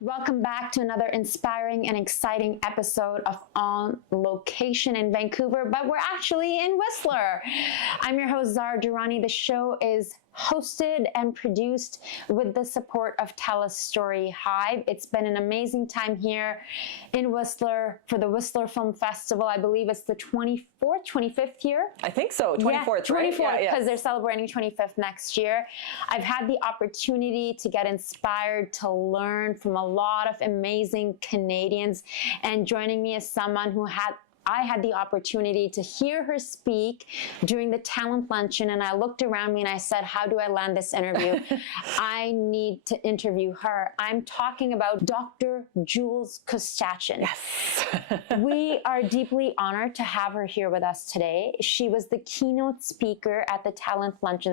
Welcome back to another inspiring and exciting episode of On Location in Vancouver, but we're actually in Whistler. I'm your host, Zara. The show is hosted and produced with the support of STORYHIVE. It's been an amazing time here in Whistler for the Whistler Film Festival. I believe it's the 24th, 25th year? I think so, 24th, yeah, 24th, right? 24th, because they're celebrating 25th next year. I've had the opportunity to get inspired, to learn from a lot of amazing Canadians, and joining me is someone who I had the opportunity to hear her speak during the talent luncheon, and I looked around me and I said, how do I land this interview? I need to interview her. I'm talking about Dr. Jules Koostachin. Yes. We are deeply honored to have her here with us today. She was the keynote speaker at the talent luncheon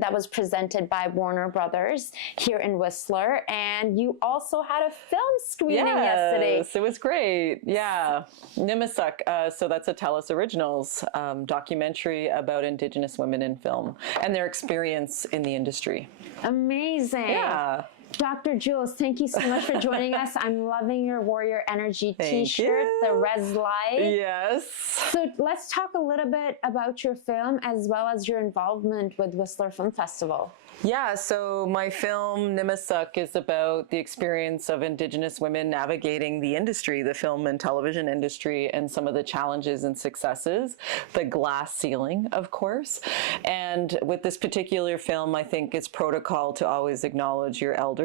that was presented by Warner Brothers here in Whistler, and you also had a film screening yesterday. Yes, it was great. Yeah, Nimisak, so that's a TELUS Originals documentary about Indigenous women in film and their experience in the industry. Amazing. Yeah. Dr. Jules, thank you so much for joining us. I'm loving your Warrior Energy t-shirt, the Res Light. Yes. So let's talk a little bit about your film as well as your involvement with Whistler Film Festival. Yeah, so my film Nimisak is about the experience of Indigenous women navigating the industry, the film and television industry, and some of the challenges and successes, the glass ceiling, of course. And with this particular film, I think it's protocol to always acknowledge your elders.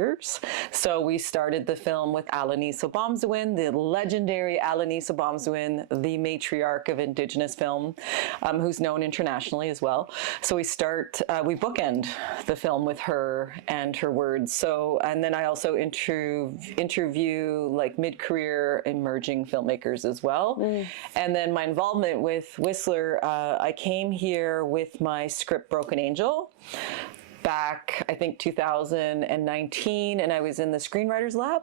So we started the film with Alanis Obomsawin, the legendary Alanis Obomsawin, the matriarch of Indigenous film, who's known internationally as well. So we bookend the film with her and her words. So, and then I also interview like mid-career emerging filmmakers as well. And then my involvement with Whistler, I came here with my script Broken Angel back, I think 2019, and I was in the Screenwriters Lab.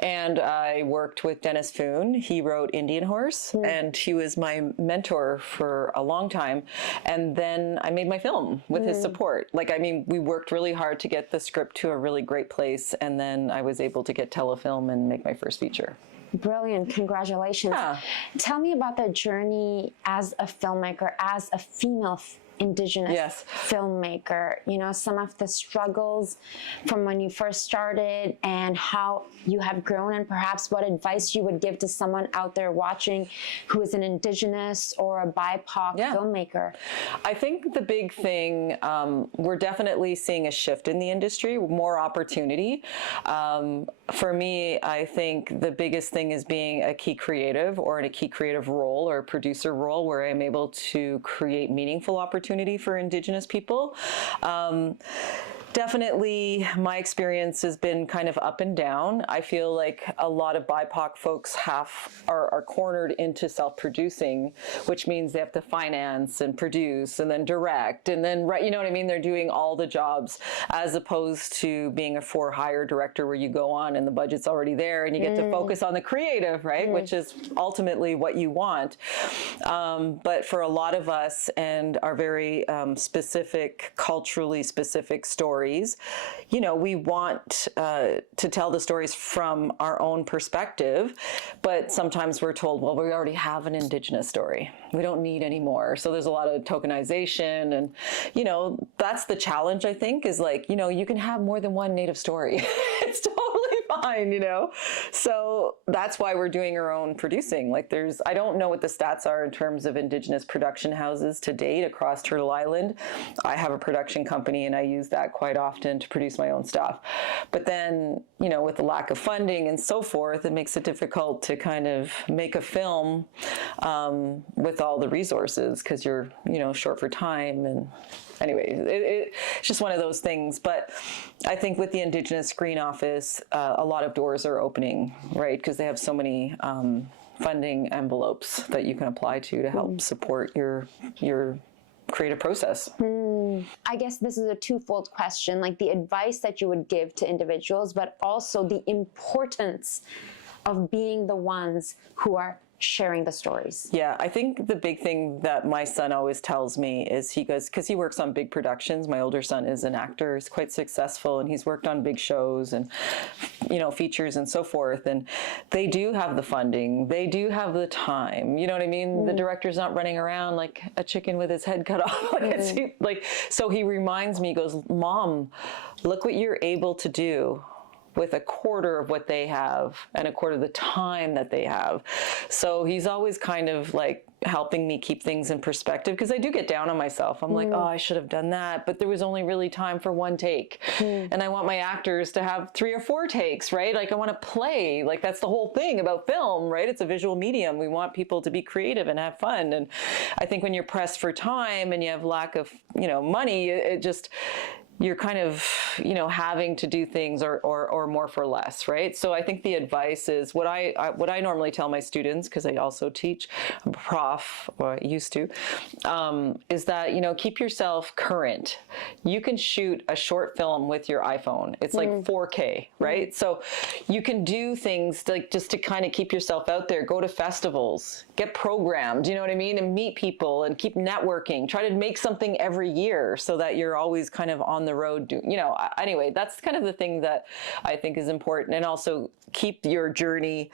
And I worked with Dennis Foon. He wrote Indian Horse, and he was my mentor for a long time. And then I made my film with his support. Like, I mean, we worked really hard to get the script to a really great place, and then I was able to get Telefilm and make my first feature. Brilliant. Congratulations. Yeah. Tell me about the journey as a filmmaker, as a female Indigenous filmmaker, you know, some of the struggles from when you first started and how you have grown, and perhaps what advice you would give to someone out there watching who is an Indigenous or a BIPOC filmmaker. I think the big thing, we're definitely seeing a shift in the industry, more opportunity. For me, I think the biggest thing is being a key creative or in a key creative role or a producer role where I'm able to create meaningful opportunity for Indigenous people. Definitely, my experience has been kind of up and down. I feel like a lot of BIPOC folks are cornered into self-producing, which means they have to finance and produce and then direct and then, you know what I mean? They're doing all the jobs as opposed to being a for-hire director where you go on and the budget's already there and you get to focus on the creative, right? Which is ultimately what you want. But for a lot of us and our very specific, culturally specific stories, you know, we want to tell the stories from our own perspective, but sometimes we're told, well, we already have an Indigenous story. We don't need any more. So there's a lot of tokenization, and, you know, that's the challenge, I think, is like, you know, you can have more than one Native story. It's totally fine, you know? So that's why we're doing our own producing. Like I don't know what the stats are in terms of Indigenous production houses to date across Turtle Island. I have a production company and I use that quite often to produce my own stuff. But then, you know, with the lack of funding and so forth, it makes it difficult to kind of make a film with all the resources because you're, you know, short for time. And anyway, it's just one of those things. But I think with the Indigenous Screen Office, a lot of doors are opening, right? Because they have so many funding envelopes that you can apply to help support your creative process. I guess this is a twofold question, like the advice that you would give to individuals, but also the importance of being the ones who are sharing the stories? Yeah, I think the big thing that my son always tells me is he goes, because he works on big productions. My older son is an actor, he's quite successful, and he's worked on big shows and, you know, features and so forth. And they do have the funding, they do have the time. You know what I mean? The director's not running around like a chicken with his head cut off. So he reminds me, he goes, Mom, look what you're able to do with a quarter of what they have and a quarter of the time that they have. So he's always kind of like helping me keep things in perspective, because I do get down on myself. I'm like, oh, I should have done that, but there was only really time for one take. And I want my actors to have 3 or 4 takes, right? Like I want to play, like that's the whole thing about film, right? It's a visual medium. We want people to be creative and have fun. And I think when you're pressed for time and you have lack of, you know, money, it just, you're kind of, you know, having to do things or more for less, right? So I think the advice is what I normally tell my students, because I also teach, I'm a prof, or I used to, is that, you know, keep yourself current. You can shoot a short film with your iPhone. It's like 4K, right? So you can do things like just to kind of keep yourself out there, go to festivals, get programmed, you know what I mean? And meet people and keep networking. Try to make something every year so that you're always kind of on the road, you know. Anyway, that's kind of the thing that I think is important. And also keep your journey,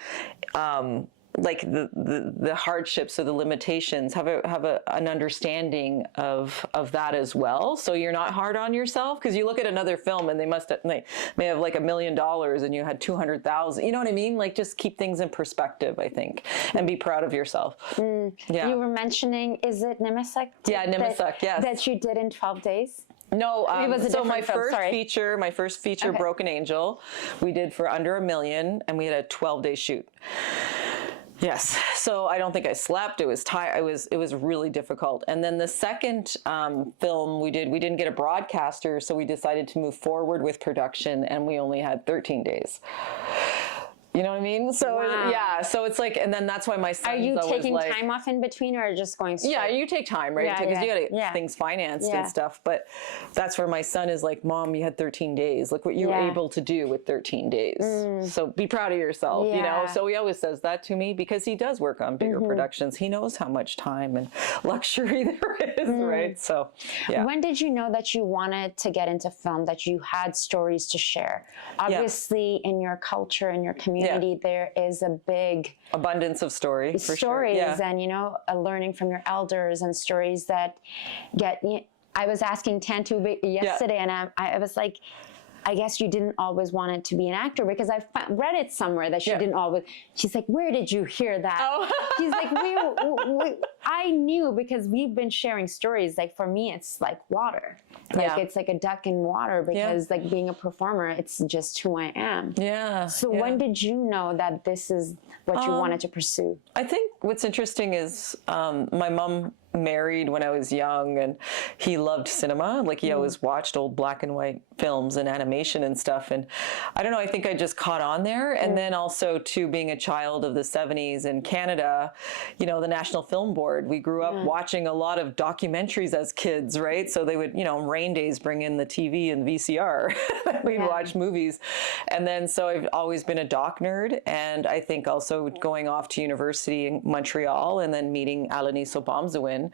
like the hardships or the limitations, have an understanding of that as well. So you're not hard on yourself, because you look at another film and they may have like $1 million and you had 200,000. You know what I mean? Like just keep things in perspective, I think, and be proud of yourself. Yeah. You were mentioning, is it Nimisak? Yeah, Nimisak. Yes. That you did in 12 days. No, It was a so different film, my first feature, Okay. Broken Angel, we did for under $1 million, and we had a 12-day shoot. Yes, so I don't think I slept. It was tired. It was really difficult. And then the second film we didn't get a broadcaster, so we decided to move forward with production, and we only had 13 days. You know what I mean? So Wow. yeah, so it's like, and then that's why my son's Are you always taking like, time off in between, or just going straight? yeah, you take time, right? Yeah, Because you got to yeah. get things financed Yeah. and stuff. But that's where my son is like, Mom, you had 13 days. Look what you were Yeah. able to do with 13 days. So be proud of yourself, you know? Yeah. So he always says that to me, because he does work on bigger productions. He knows how much time and luxury there is, right? So, yeah. When did you know that you wanted to get into film, that you had stories to share? Obviously, in your culture, in your community, there is a big Abundance of story, for sure. stories Yeah. and, you know, learning from your elders and stories that get, I was asking Tantu yesterday, and I was like, I guess you didn't always want it to be an actor, because I read it somewhere that she didn't always. She's like, where did you hear that? Oh. She's like, I knew, because we've been sharing stories. Like for me, it's like water. Like it's like a duck in water, because like being a performer, it's just who I am. Yeah. So when did you know that this is what you wanted to pursue? I think what's interesting is my mom married when I was young, and he loved cinema. Like he always watched old black and white films and animation and stuff. And I don't know, I think I just caught on there. And then also too, being a child of the 70s in Canada, you know, the National Film Board, we grew up watching a lot of documentaries as kids, right? So they would, you know, rain days bring in the TV and VCR. We'd watch movies. And then, so I've always been a doc nerd. And I think also going off to university in Montreal and then meeting Alanis Obomsawin,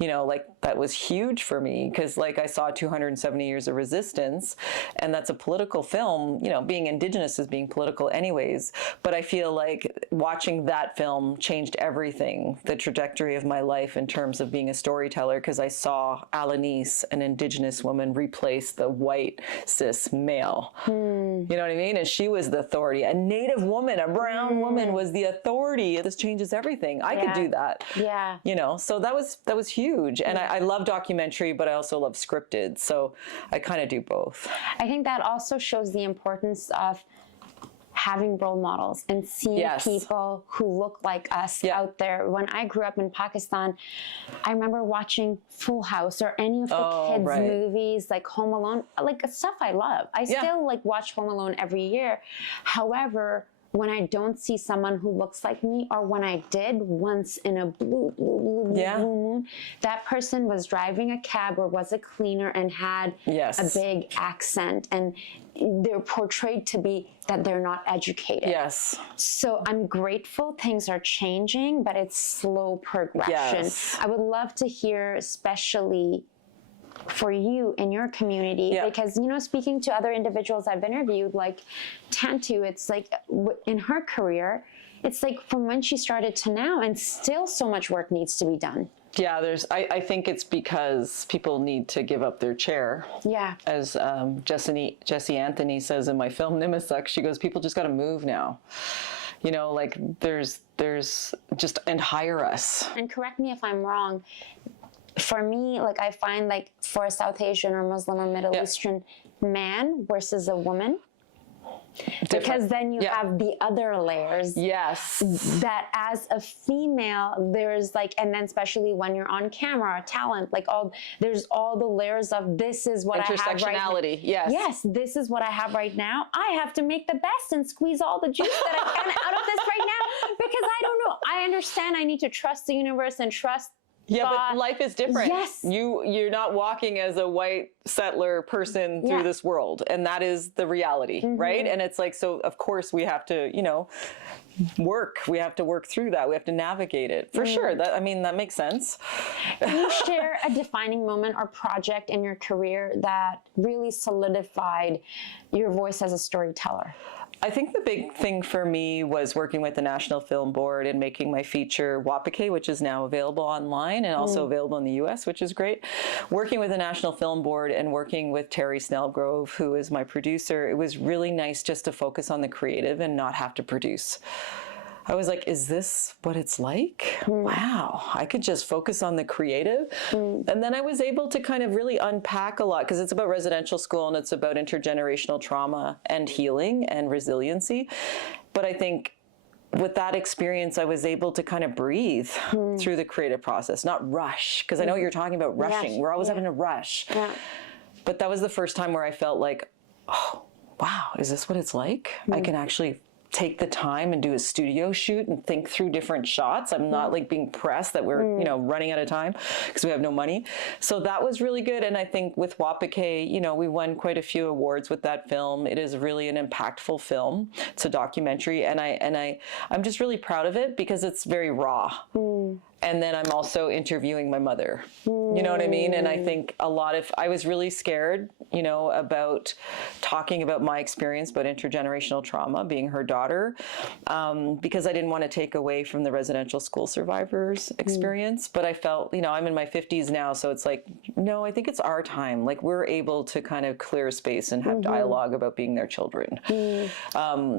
you know, like that was huge for me, because like I saw 270 Years of Resistance, and that's a political film. You know, being Indigenous is being political anyways, but I feel like watching that film changed everything, the trajectory of my life in terms of being a storyteller, because I saw Alanis, an Indigenous woman, replace the white cis male. You know what I mean? And she was the authority. A Native woman, a brown woman was the authority. This changes everything. I could do that. Yeah. You know, so that was huge. And I love documentary, but I also love scripted. So I kind of do both. I think that also shows the importance of having role models and seeing people who look like us out there. When I grew up in Pakistan, I remember watching Full House or any of the kids' movies, like Home Alone, like stuff I love. I still like watch Home Alone every year. However, when I don't see someone who looks like me, or when I did once in a blue moon, that person was driving a cab or was a cleaner and had a big accent, and they're portrayed to be that they're not educated. Yes. So I'm grateful things are changing, but it's slow progression. Yes. I would love to hear, especially for you in your community, because, you know, speaking to other individuals I've interviewed, like Tantu, it's like in her career, it's like from when she started to now, and still so much work needs to be done. Yeah, I think it's because people need to give up their chair. Yeah. As Jessie Anthony says in my film Nimisak, she goes, people just got to move now. You know, like there's just, and hire us. And correct me if I'm wrong. For me, like I find like for a South Asian or Muslim or Middle Eastern man versus a woman, because then you have the other layers. Yes. That as a female, there's like, and then especially when you're on camera, talent, like there's all the layers of this is what I have right now. Intersectionality, yes. Yes, this is what I have right now. I have to make the best and squeeze all the juice that I can out of this right now, because I don't know. I understand I need to trust the universe and trust. Yeah, but life is different. Yes. You're not walking as a white settler person through this world. And that is the reality, right? And it's like, so of course we have to, you know, we have to work through that. We have to navigate it. For sure. That makes sense. Can you share a defining moment or project in your career that really solidified your voice as a storyteller? I think the big thing for me was working with the National Film Board and making my feature Wapake, which is now available online and also available in the US, which is great. Working with the National Film Board and working with Terry Snellgrove, who is my producer, it was really nice just to focus on the creative and not have to produce. I was like, is this what it's like? Wow, I could just focus on the creative. And then I was able to kind of really unpack a lot, because it's about residential school and it's about intergenerational trauma and healing and resiliency. But I think with that experience, I was able to kind of breathe through the creative process, not rush, because I know you're talking about rushing. Yes. We're always having to rush. Yeah. But that was the first time where I felt like, oh, wow, is this what it's like? I can actually take the time and do a studio shoot and think through different shots. I'm not like being pressed that we're, you know, running out of time because we have no money. So that was really good. And I think with Wapake, you know, we won quite a few awards with that film. It is really an impactful film. It's a documentary, and I'm just really proud of it because it's very raw. And then I'm also interviewing my mother. You know what I mean? And I think I was really scared, you know, about talking about my experience, about intergenerational trauma, being her daughter, because I didn't want to take away from the residential school survivors experience. But I felt, you know, I'm in my 50s now, so it's like, no, I think it's our time. Like, we're able to kind of clear space and have dialogue about being their children.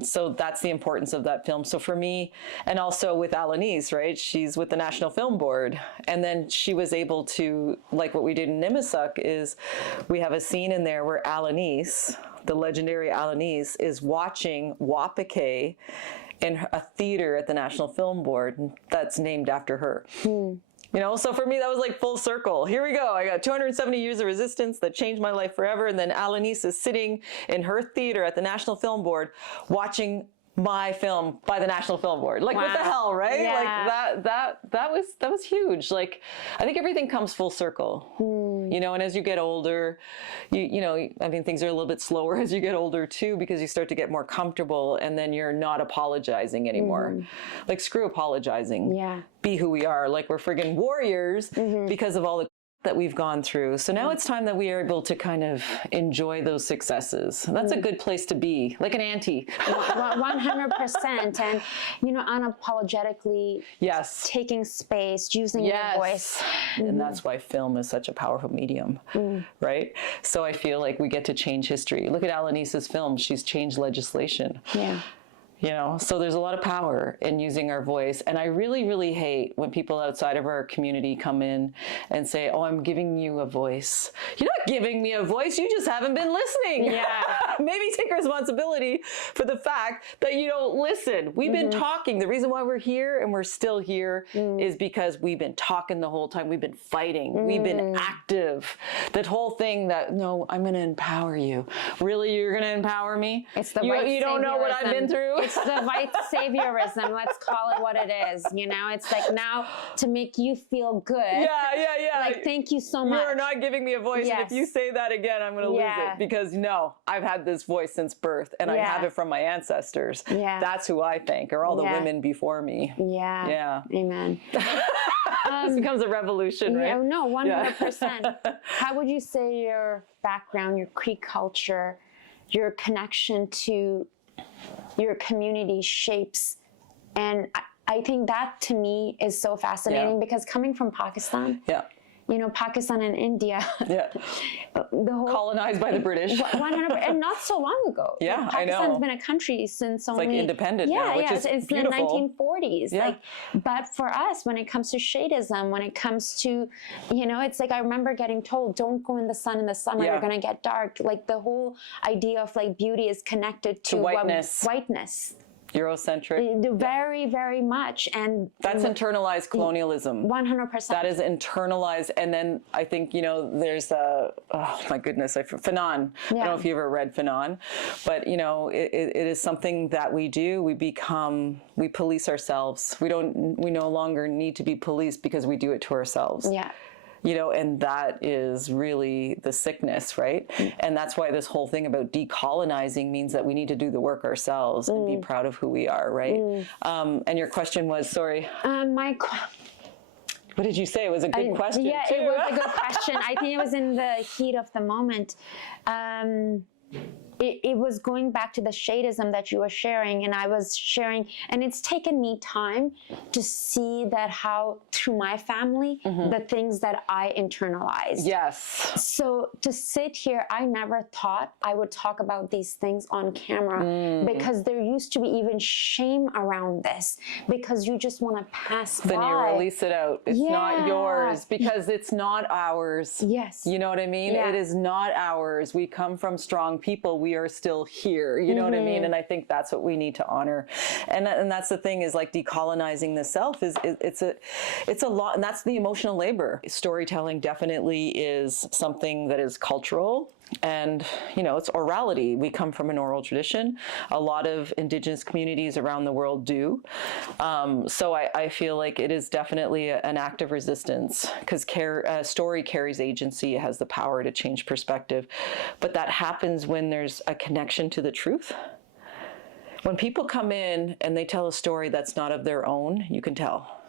So that's the importance of that film. So for me, and also with Alanis, right? She's with the National Film Board. And then she was able to, like what we did in Nimisak, is we have a scene in there where Alanis, the legendary Alanis, is watching Wapake in a theater at the National Film Board that's named after her. You know, so for me, that was like full circle. Here we go. I got 270 years of resistance that changed my life forever. And then Alanis is sitting in her theater at the National Film Board watching my film by the National Film Board. Like, what the hell, right? Yeah. Like that was huge. Like, I think everything comes full circle, you know, and as you get older, you know, I mean, things are a little bit slower as you get older too, because you start to get more comfortable, and then you're not apologizing anymore. Like, screw apologizing. Yeah. Be who we are. Like, we're friggin' warriors because of all the that we've gone through. So now it's time that we are able to kind of enjoy those successes. That's a good place to be, like an auntie. 100%. And, you know, unapologetically taking space, using your voice. And that's why film is such a powerful medium, right? So I feel like we get to change history. Look at Alanis's film. She's changed legislation. Yeah. You know, so there's a lot of power in using our voice. And I really, really hate when people outside of our community come in and say, oh, I'm giving you a voice. You're not giving me a voice. You just haven't been listening. Yeah. Maybe take responsibility for the fact that you don't listen. We've been talking. The reason why we're here and we're still here is because we've been talking the whole time. We've been fighting. We've been active. That whole thing that, no, I'm going to empower you. Really, you're going to empower me? It's the you don't know what I've been through? it's the white saviorism. Let's call it what it is. You know, it's like now to make you feel good. Yeah. Like, thank you so much. You are not giving me a voice. And if you say that again, I'm going to lose it, because no, I've had this voice since birth, and I have it from my ancestors. That's who I thank, or all the women before me. Yeah. Amen. This becomes a revolution, right? Yeah, no, 100%. How would you say your background, your Cree culture, your connection to your community shapes? And I think that to me is so fascinating, because coming from Pakistan, you know, Pakistan and India, the whole colonized by the British, 100%, and not so long ago. Yeah, like, I know. Pakistan's been a country since only, like independent now, which is it's beautiful. the 1940s. Like, but for us, when it comes to shadism, when it comes to, you know, it's like I remember getting told, don't go in the sun in the summer, you're going to get dark. Like the whole idea of like beauty is connected to whiteness. Whiteness. Eurocentric. Very, very much. And that's internalized colonialism. 100%. That is internalized. And then I think, you know, there's oh my goodness, Fanon. I don't know if you ever read Fanon, but you know, it is something that we do. We police ourselves. We no longer need to be policed because we do it to ourselves. Yeah. You know, and that is really the sickness, right? And that's why this whole thing about decolonizing means that we need to do the work ourselves and be proud of who we are, right? And your question was, sorry. What did you say? It was a good question. Yeah, too. it was a good question. I think it was in the heat of the moment. It was going back to the shadism that you were sharing, and I was sharing, and it's taken me time to see that how through my family, the things that I internalized. Yes. So to sit here, I never thought I would talk about these things on camera, because there used to be even shame around this, because you just want to pass by. Then you release it out. It's not yours, because it's not ours. Yes. You know what I mean? It is not ours. We come from strong people. We are still here. You know what I mean? And I think that's what we need to honor. And that's the thing, is like decolonizing the self it's a lot, and that's the emotional labor. Storytelling definitely is something that is cultural. And, you know, it's orality. We come from an oral tradition. A lot of Indigenous communities around the world do. So I feel like it is definitely an act of resistance, because story carries agency. It has the power to change perspective. But that happens when there's a connection to the truth. When people come in and they tell a story that's not of their own, you can tell.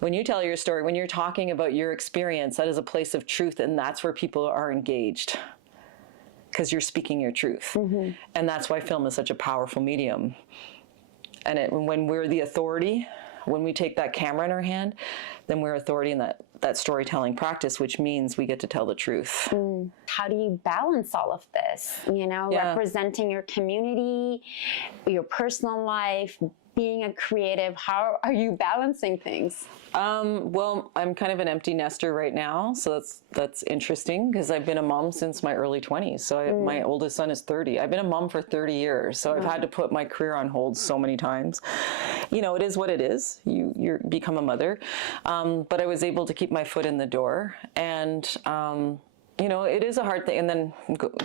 When you tell your story, when you're talking about your experience, that is a place of truth, and that's where people are engaged, because you're speaking your truth. And that's why film is such a powerful medium. And when we're the authority, when we take that camera in our hand, then we're authority in that storytelling practice, which means we get to tell the truth. How do you balance all of this? You know, representing your community, your personal life, being a creative. How are you balancing things? Well, I'm kind of an empty nester right now, so that's interesting, because I've been a mom since my early 20s. So my oldest son is 30. I've been a mom for 30 years, so I've had to put my career on hold so many times. You know, it is what it is. You become a mother, but I was able to keep my foot in the door, and you know, it is a hard thing, and then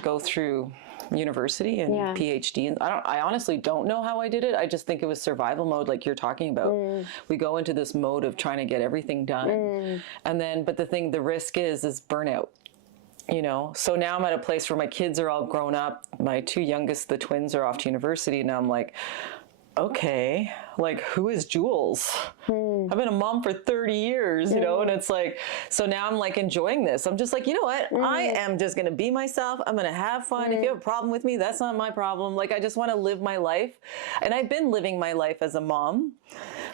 go through university and PhD, and I honestly don't know how I did it. I just think it was survival mode, like you're talking about. We go into this mode of trying to get everything done, and then, but the risk is burnout. You know, so now I'm at a place where my kids are all grown up. My two youngest, the twins, are off to university. Now I'm like, okay, like, who is Jules? I've been a mom for 30 years, you know, and it's like, so now I'm like enjoying this. I'm just like, you know what? I am just going to be myself. I'm going to have fun. If you have a problem with me, that's not my problem. Like, I just want to live my life. And I've been living my life as a mom,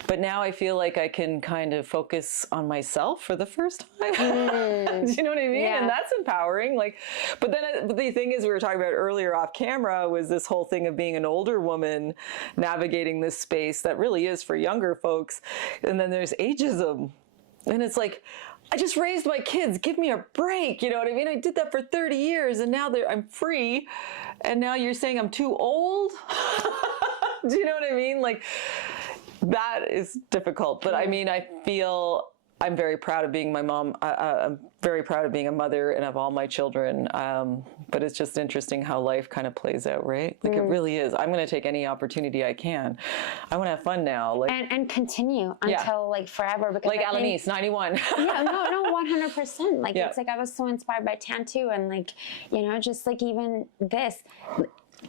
but now I feel like I can kind of focus on myself for the first time. Do you know what I mean? And that's empowering. Like, but then the thing is, we were talking about earlier off camera, was this whole thing of being an older woman navigating this space that really is for younger folks. And then there's ageism. And it's like, I just raised my kids. Give me a break. You know what I mean? I did that for 30 years, and now I'm free. And now you're saying I'm too old? Do you know what I mean? Like, that is difficult. But I mean, I feel I'm very proud of being my mom. I'm very proud of being a mother and of all my children. But it's just interesting how life kind of plays out, right? Like it really is. I'm going to take any opportunity I can. I want to have fun now. Like, and continue until like forever. Because like Alanis, 91. Yeah, no, 100%. Like it's like I was so inspired by tattoo and like, you know, just like even this.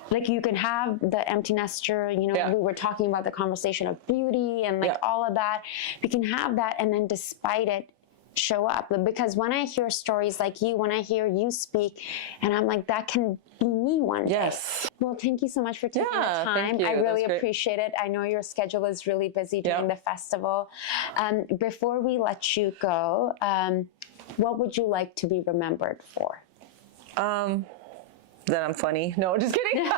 Like you can have the empty nester, you know, we were talking about the conversation of beauty and like all of that. You can have that and then despite it, show up. Because when I hear stories like you, when I hear you speak, and I'm like, that can be me one day. Yes. Well, thank you so much for taking the time. Thank you. I really appreciate it. I know your schedule is really busy during the festival. Before we let you go, what would you like to be remembered for? That I'm funny. No, just kidding.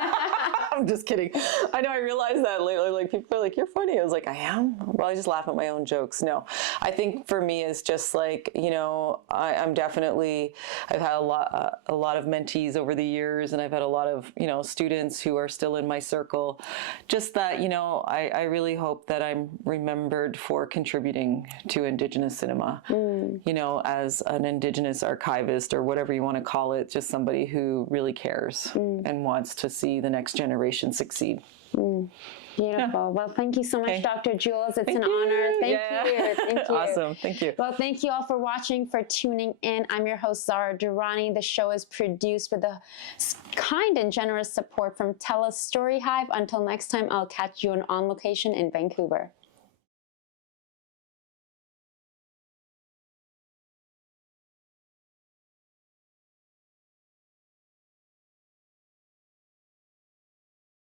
I'm just kidding. I know I realized that lately. Like people are like, "You're funny." I was like, "I am." Well, I just laugh at my own jokes. No, I think for me it's just like, you know, I'm definitely. I've had a lot of mentees over the years, and I've had a lot of, you know, students who are still in my circle. Just that, you know, I really hope that I'm remembered for contributing to Indigenous cinema. You know, as an Indigenous archivist or whatever you want to call it, just somebody who really cares and wants to see the next generation succeed. Beautiful. Yeah. Well, thank you so much, Dr. Jules. It's an honor. Thank you. Thank you. Awesome. Thank you. Well, thank you all for watching, for tuning in. I'm your host, Zara Durrani. The show is produced with the kind and generous support from TELUS StoryHive. Until next time, I'll catch you on Location in Vancouver.